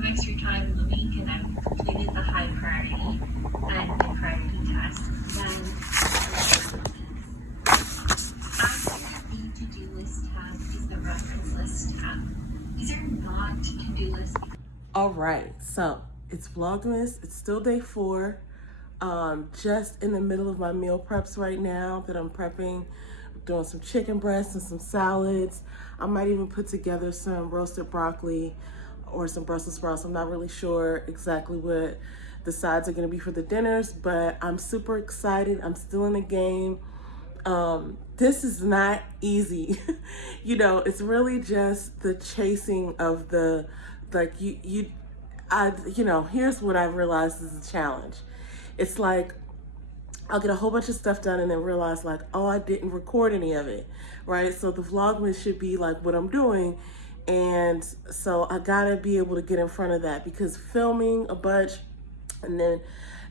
have extra time in the week and I've completed the high priority and mid priority tasks, then after the to-do list tab is the reference list tab. These are not to-do lists. All right, so it's Vlogmas. It's still day 4. Just in the middle of my meal preps right now that I'm prepping. I'm doing some chicken breasts and some salads. I might even put together some roasted broccoli or some Brussels sprouts. I'm not really sure exactly what the sides are gonna be for the dinners, but I'm super excited. I'm still in the game. This is not easy. You know, it's really just the chasing of the, like you know, here's what I've realized is a challenge. It's like, I'll get a whole bunch of stuff done and then realize like, oh, I didn't record any of it, right? So the Vlogmas should be like what I'm doing. And so I gotta be able to get in front of that, because filming a bunch and then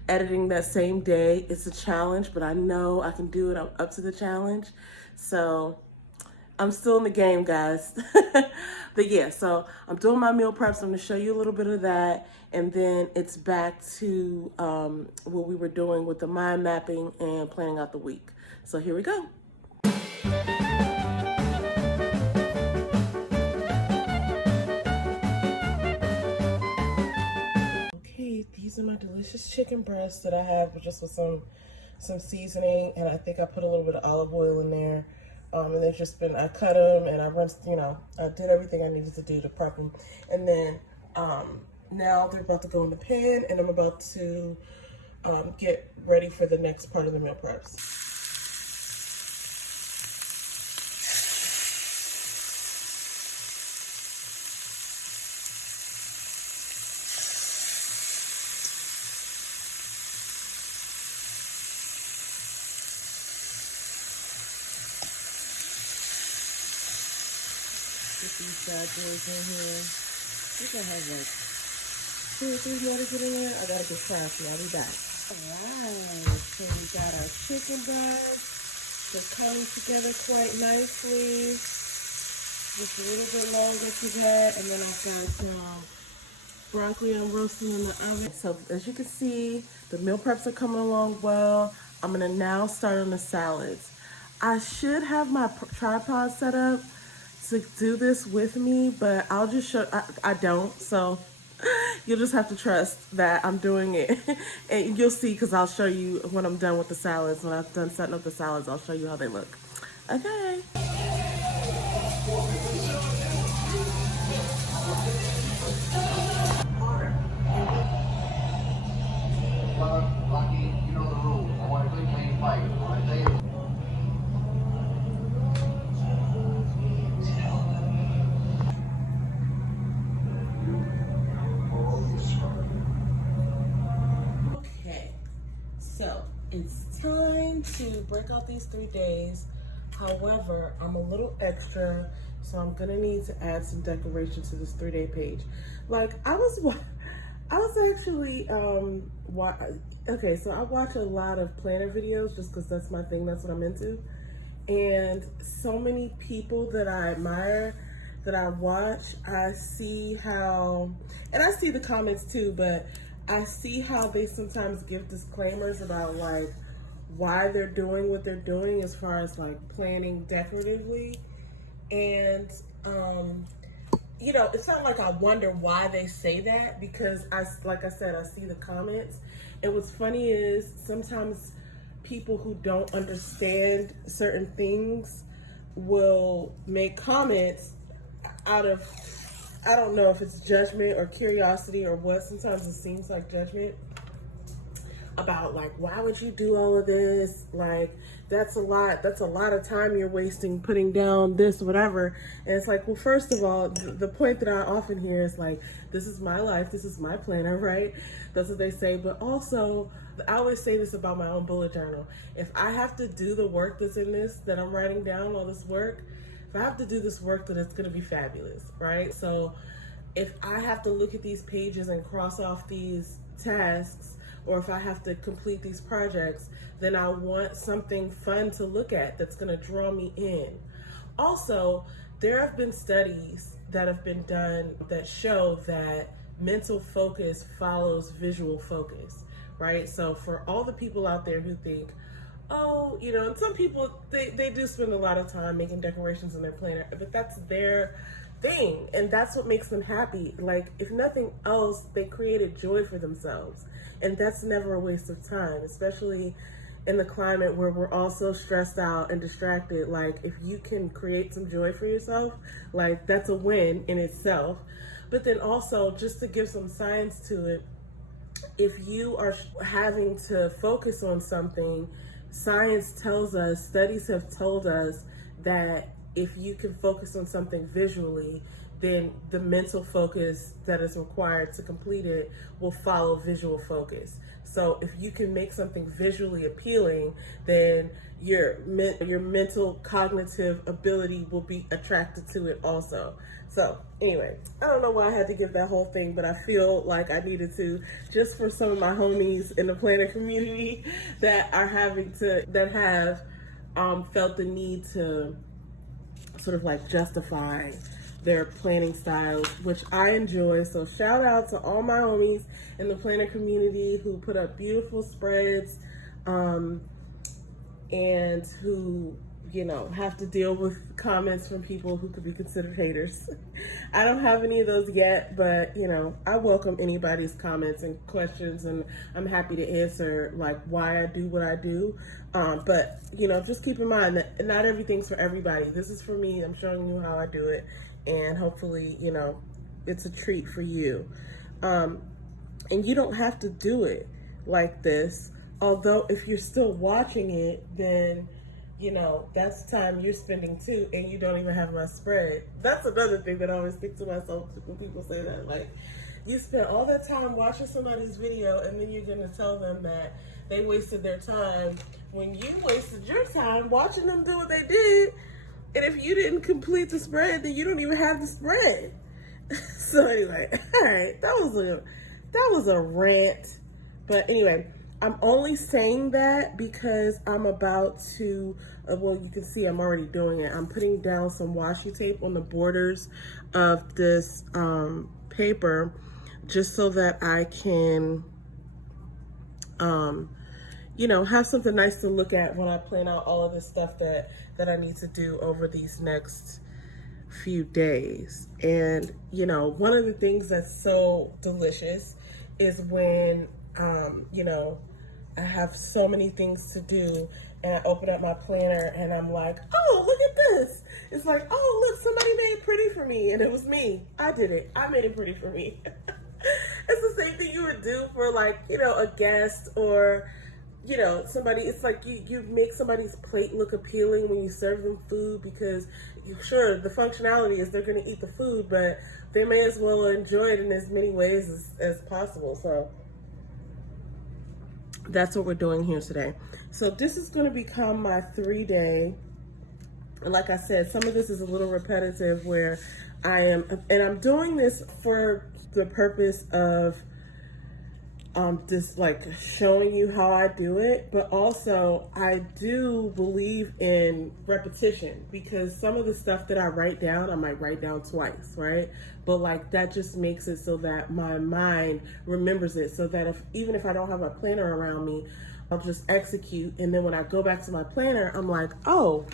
editing that same day, it's a challenge, but I know I can do it. I'm up to the challenge. So I'm still in the game, guys. But yeah, so I'm doing my meal preps. I'm gonna show you a little bit of that. And then it's back to what we were doing with the mind mapping and planning out the week. So here we go. Okay, these are my delicious chicken breasts that I have just with some seasoning, and I think I put a little bit of olive oil in there. And they've just been, I cut them and I rinsed, you know, I did everything I needed to do to prep them. And then now they're about to go in the pan, and I'm about to get ready for the next part of the meal preps. Get these bad boys in here. I think I have like 2 or 3 more to get in there. I gotta get crafty. I'll be back. Alright, so we got our chicken breasts. They're coming together quite nicely. Just a little bit longer today. And then I've got some broccoli I'm roasting in the oven. So as you can see, the meal preps are coming along well. I'm gonna now start on the salads. I should have my tripod set up to do this with me, but I'll just show, I don't, so you'll just have to trust that I'm doing it. And you'll see, because I'll show you when I'm done with the salads. When I've done setting up the salads, I'll show you how they look. Okay. Rocky, you know the rules. I want a good clean fight. Okay, so it's time to break out these 3 days. However, I'm a little extra, so I'm gonna need to add some decoration to this 3-day page. Like I was actually okay, so I watch a lot of planner videos just because that's my thing, that's what I'm into. And so many people that I admire, that I watch, I see how, and I see the comments too, but I see how they sometimes give disclaimers about like why they're doing what they're doing as far as like planning decoratively. And you know, it's not like I wonder why they say that, because like I said, I see the comments. And what's funny is sometimes people who don't understand certain things will make comments out of, I don't know if it's judgment or curiosity or what. Sometimes it seems like judgment about like, why would you do all of this? Like, that's a lot of time you're wasting putting down this, whatever. And it's like, well, first of all, the point that I often hear is like, this is my life, this is my planner, right? That's what they say. But also, I always say this about my own bullet journal. If I have to do the work that's in this, that I'm writing down, all this work, if I have to do this work, then it's gonna be fabulous, right? So if I have to look at these pages and cross off these tasks, or if I have to complete these projects, then I want something fun to look at that's gonna draw me in. Also, there have been studies that have been done that show that mental focus follows visual focus, right? So for all the people out there who think, oh, you know, and some people, they do spend a lot of time making decorations in their planner, but that's their thing, and that's what makes them happy. Like, if nothing else, they created joy for themselves, and that's never a waste of time, especially in the climate where we're all so stressed out and distracted. Like, if you can create some joy for yourself, like, that's a win in itself. But then also, just to give some science to it, if you are having to focus on something, science tells us, studies have told us that if you can focus on something visually, then the mental focus that is required to complete it will follow visual focus. So if you can make something visually appealing, then your mental cognitive ability will be attracted to it also. So anyway, I don't know why I had to give that whole thing, but I feel like I needed to, just for some of my homies in the planner community that are that have felt the need to sort of like justify their planning styles, which I enjoy. So shout out to all my homies in the planner community who put up beautiful spreads, and who, you know, have to deal with comments from people who could be considered haters. I don't have any of those yet, but, you know, I welcome anybody's comments and questions, and I'm happy to answer, like, why I do what I do. But, you know, just keep in mind that not everything's for everybody. This is for me. I'm showing you how I do it, and hopefully, you know, it's a treat for you. And you don't have to do it like this. Although if you're still watching it, then, you know, that's time you're spending too, and you don't even have my spread. That's another thing that I always think to myself when people say that. Like, you spend all that time watching somebody's video, and then you're going to tell them that they wasted their time when you wasted your time watching them do what they did. And if you didn't complete the spread, then you don't even have the spread. So anyway, all right, that was a rant. But anyway, I'm only saying that because I'm about to, well, you can see I'm already doing it. I'm putting down some washi tape on the borders of this paper, just so that I can, you know, have something nice to look at when I plan out all of this stuff that I need to do over these next few days. And, you know, one of the things that's so delicious is when, you know, I have so many things to do, and I open up my planner and I'm like, oh, look at this. It's like, oh, look, somebody made it pretty for me. And it was me. I did it. I made it pretty for me. It's the same thing you would do for, like, you know, a guest, or, you know, somebody. It's like you make somebody's plate look appealing when you serve them food, because sure, the functionality is they're going to eat the food, but they may as well enjoy it in as many ways as possible. So that's what we're doing here today. So this is going to become my 3-day. And like I said, some of this is a little repetitive, where I'm doing this for the purpose of just like showing you how I do it, but also I do believe in repetition, because some of the stuff that I write down, I might write down twice, right? But like, that just makes it so that my mind remembers it, so that even if I don't have my planner around me, I'll just execute. And then when I go back to my planner, I'm like, oh,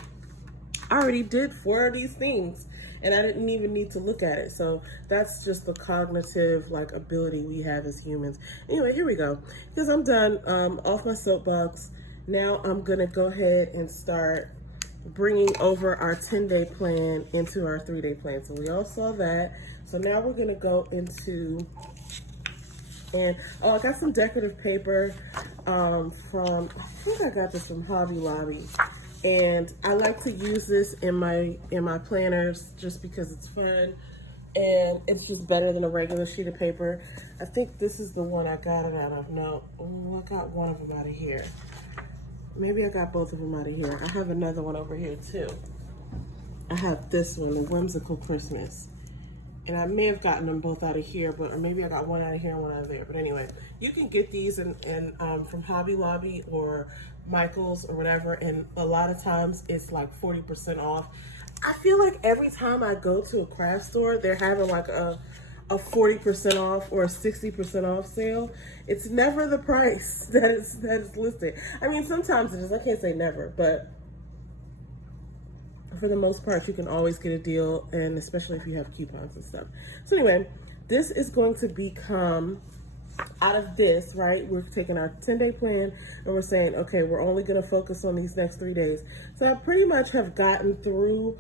I already did 4 of these things, and I didn't even need to look at it. So that's just the cognitive, like, ability we have as humans. Anyway, here we go. Because I'm done off my soapbox. Now I'm gonna go ahead and start bringing over our 10-day plan into our 3-day plan. So we all saw that. So now we're gonna go into, and oh, I got some decorative paper from, I think I got this from Hobby Lobby. And I like to use this in my planners just because it's fun, and it's just better than a regular sheet of paper. I think this is the one I got it out of. No, I got one of them out of here. Maybe I got both of them out of here. I have another one over here too. I have this one, the Whimsical Christmas. And I may have gotten them both out of here, or maybe I got one out of here and one out of there. But anyway, you can get these from Hobby Lobby or Michael's or whatever, and a lot of times it's like 40% off. I feel like every time I go to a craft store, they're having like a a 40% off or a 60% off sale, it's never the price that is listed. I mean, sometimes it is. I can't say never, but for the most part, you can always get a deal, and especially if you have coupons and stuff. So anyway, this is going to become, out of this, right, we're taking our 10-day plan and we're saying, okay, we're only going to focus on these next 3 days. So I pretty much have gotten through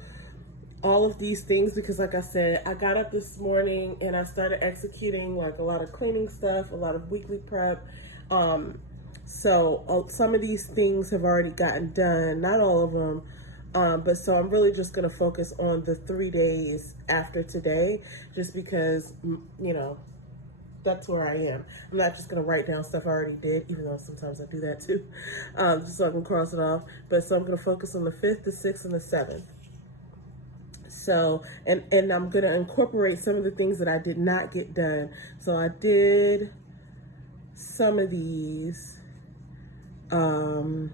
all of these things because, like I said, I got up this morning and I started executing like a lot of cleaning stuff, a lot of weekly prep. So some of these things have already gotten done, not all of them. But so I'm really just going to focus on the 3 days after today, just because, you know, that's where I am. I'm not just going to write down stuff I already did, even though sometimes I do that too, just so I can cross it off. But so I'm going to focus on the 5th, the 6th, and the 7th. So, and I'm going to incorporate some of the things that I did not get done. So I did some of these, and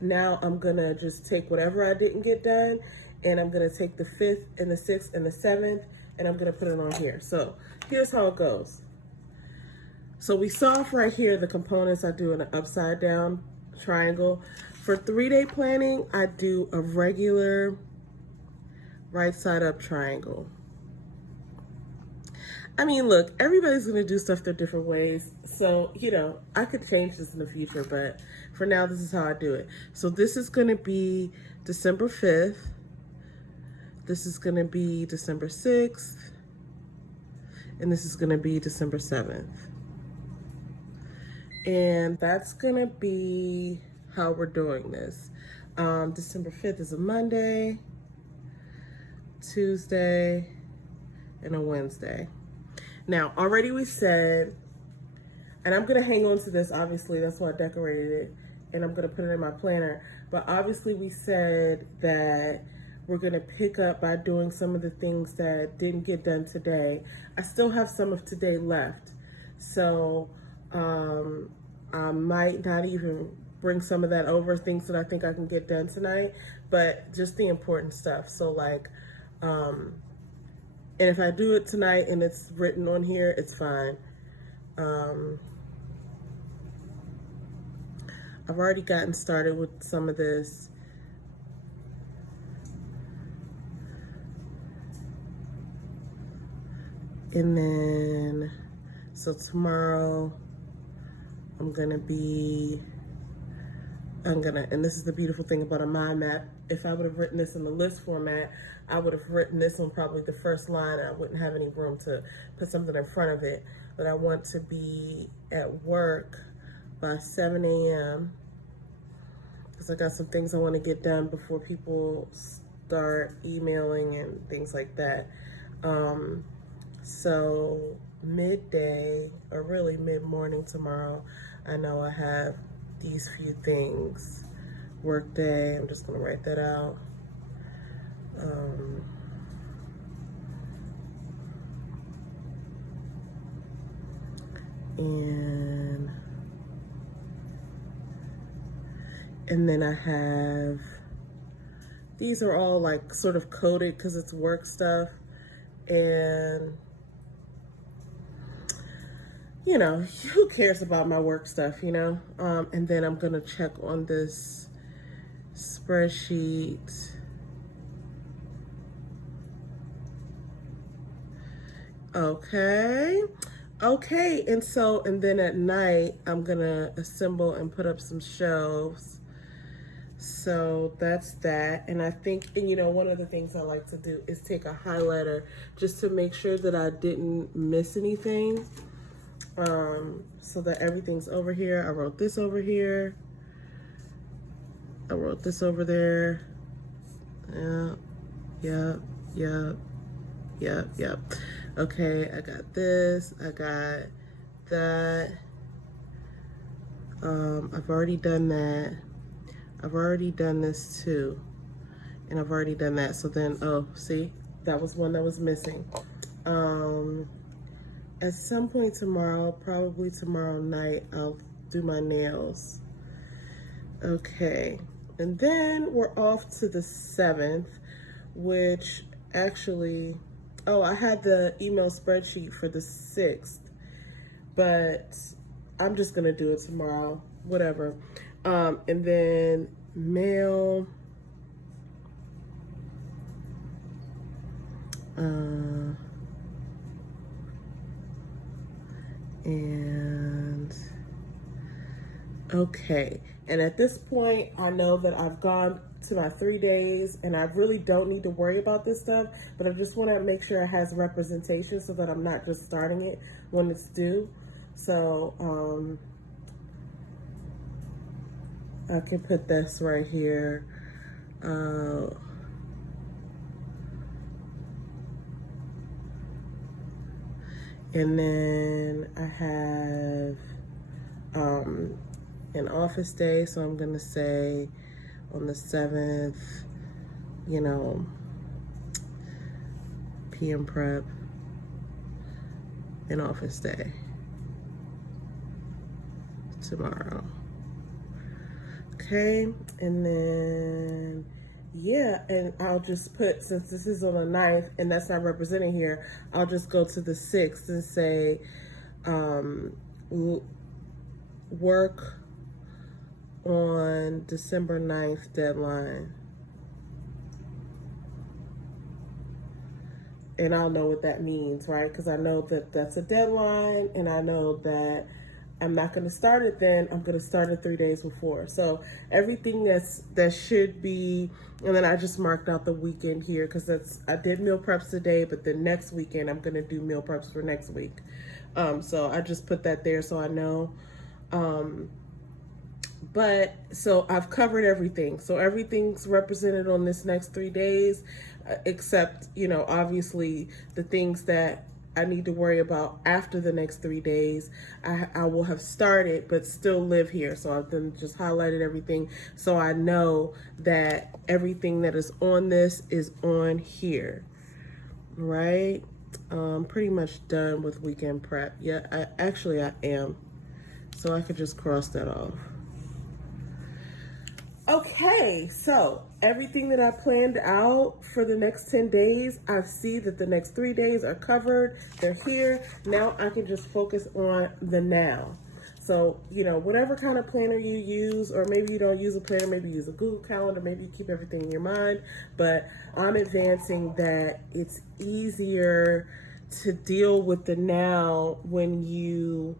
now I'm gonna just take whatever I didn't get done, and I'm gonna take the 5th and the 6th and the 7th, and I'm gonna put it on here. So here's how it goes. So we saw right here the components I do in an upside down triangle. For 3-day planning, I do a regular right side up triangle. I mean, look, everybody's going to do stuff their different ways. So, you know, I could change this in the future, but for now, this is how I do it. So this is going to be December 5th. This is going to be December 6th. And this is going to be December 7th. And that's going to be how we're doing this. December 5th is a Monday, Tuesday, and a Wednesday. Now, already we said, and I'm going to hang on to this, obviously, that's why I decorated it, and I'm going to put it in my planner, but obviously we said that we're going to pick up by doing some of the things that didn't get done today. I still have some of today left, so I might not even bring some of that over, things that I think I can get done tonight, but just the important stuff. So like, and if I do it tonight and it's written on here, it's fine. I've already gotten started with some of this. And then, so tomorrow and this is the beautiful thing about a mind map. If I would have written this in the list format, I would have written this on probably the first line. I wouldn't have any room to put something in front of it. But I want to be at work by 7 a.m. because I got some things I want to get done before people start emailing and things like that. So midday, or really mid-morning tomorrow, I know I have these few things. Work day, I'm just going to write that out. And then I have, these are all like sort of coded because it's work stuff. And you know, who cares about my work stuff, you know? And then I'm gonna check on this spreadsheet. Okay, and then at night, I'm gonna assemble and put up some shelves. So that's that. And I think, and you know, one of the things I like to do is take a highlighter just to make sure that I didn't miss anything. So that everything's over here. I wrote this over here. I wrote this over there. Yep. Okay, I got this. I got that. I've already done that. I've already done this too. And I've already done that. So then, oh, see, that was one that was missing. At some point tomorrow, probably tomorrow night, I'll do my nails. Okay, And then we're off to the 7th, which actually, oh, I had the email spreadsheet for the 6th, but I'm just gonna do it tomorrow, whatever. And then mail, and okay. And at this point, I know that I've gone to my 3 days and I really don't need to worry about this stuff, but I just want to make sure it has representation so that I'm not just starting it when it's due. So I can put this right here. And then I have an office day, so I'm gonna say on the 7th, you know, PM prep, an office day tomorrow. Okay, and then yeah, and I'll just put, since this is on the 9th and that's not represented here, I'll just go to the 6th and say work on December 9th deadline. And I'll know what that means, right? Because I know that that's a deadline, and I know that I'm not going to start it then. I'm going to start it 3 days before. So everything that should be, and then I just marked out the weekend here because I did meal preps today, but then next weekend I'm going to do meal preps for next week. So I just put that there so I know. But so I've covered everything. So everything's represented on this next 3 days, except, you know, obviously the things that I need to worry about after the next 3 days. I will have started, but still live here. So I've then just highlighted everything so I know that everything that is on this is on here, right? Pretty much done with weekend prep. Yeah, I am. So I could just cross that off. Okay, so everything that I planned out for the next 10 days, I see that the next 3 days are covered. They're here. Now I can just focus on the now. So, you know, whatever kind of planner you use, or maybe you don't use a planner, maybe use a Google Calendar, maybe you keep everything in your mind. But I'm advancing that it's easier to deal with the now when you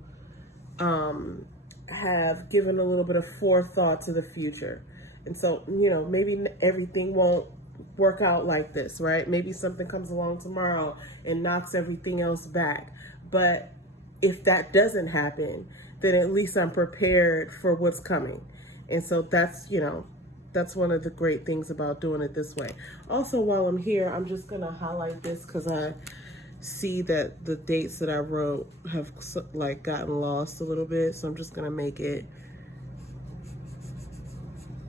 have given a little bit of forethought to the future. And so, you know, maybe everything won't work out like this, right? Maybe something comes along tomorrow and knocks everything else back. But if that doesn't happen, then at least I'm prepared for what's coming. And so that's, you know, that's one of the great things about doing it this way. Also, while I'm here, I'm just going to highlight this because I see that the dates that I wrote have like gotten lost a little bit. So I'm just going to make it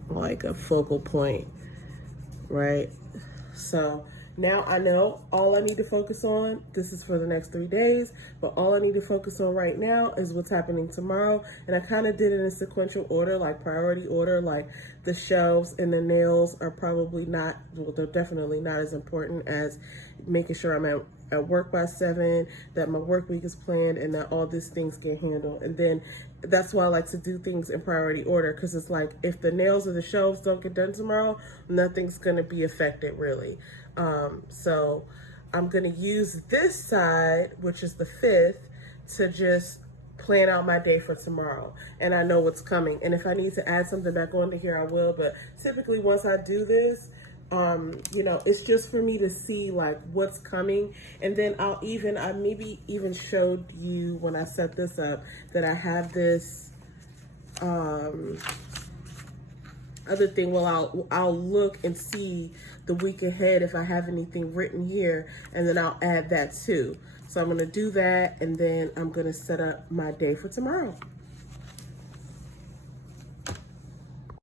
like a focal point, right? So now I know all I need to focus on. This is for the next 3 days, but all I need to focus on right now is what's happening tomorrow. And I kind of did it in sequential order, like priority order. Like the shelves and the nails are probably not, well, they're definitely not as important as making sure I'm at work by 7, that my work week is planned, and that all these things get handled. And then that's why I like to do things in priority order, because it's like if the nails or the shelves don't get done tomorrow, nothing's going to be affected really. So I'm going to use this side, which is the 5th, to just plan out my day for tomorrow. And I know what's coming. And if I need to add something back onto here, I will. But typically once I do this, you know, it's just for me to see like what's coming. And then I maybe even showed you when I set this up that I have this, other thing. Well, I'll look and see the week ahead if I have anything written here, and then I'll add that too. So I'm going to do that, and then I'm going to set up my day for tomorrow.